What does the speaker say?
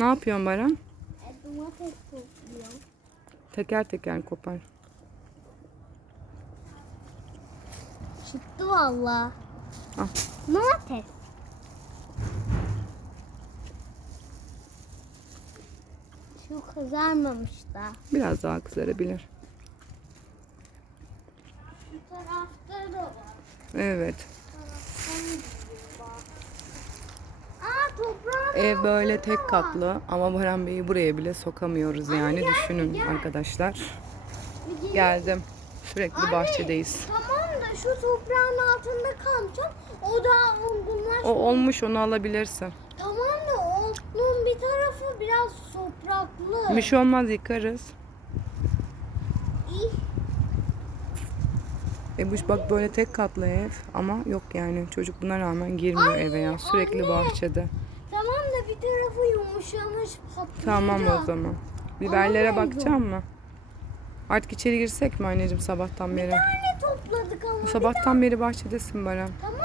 Ne yapıyorsun Baran? E, domates topluyorum. Teker teker kopar. Çıktı valla. Al. Domates. Şu kızarmamış da. Biraz daha kızarabilir. Şu tarafta da var. Evet. Taraftan gidiyor bak. Aa toprağın Ev böyle tek katlı ama Baran Bey'i buraya bile sokamıyoruz yani düşünün arkadaşlar. Geldim. Sürekli Anne, bahçedeyiz. Tamam da şu toprağın altında kalacağım. O da olgunlaş. O olmuş onu alabilirsin. Tamam da onun bir tarafı biraz topraklı. Bir şey olmaz yıkarız. İyi. E bu bak böyle tek katlı ev ama yok yani çocuk buna rağmen girmiyor Ay, eve ya sürekli anne. bahçede. Da bir tarafı yumuşamış patlayacak. Tamam o zaman. Biberlere Alamayız bakacağım mı? Artık içeri girsek mi anneciğim sabahtan Bir beri? tane topladık ama. bir Sabahtan beri bahçedesin Baran. Tamam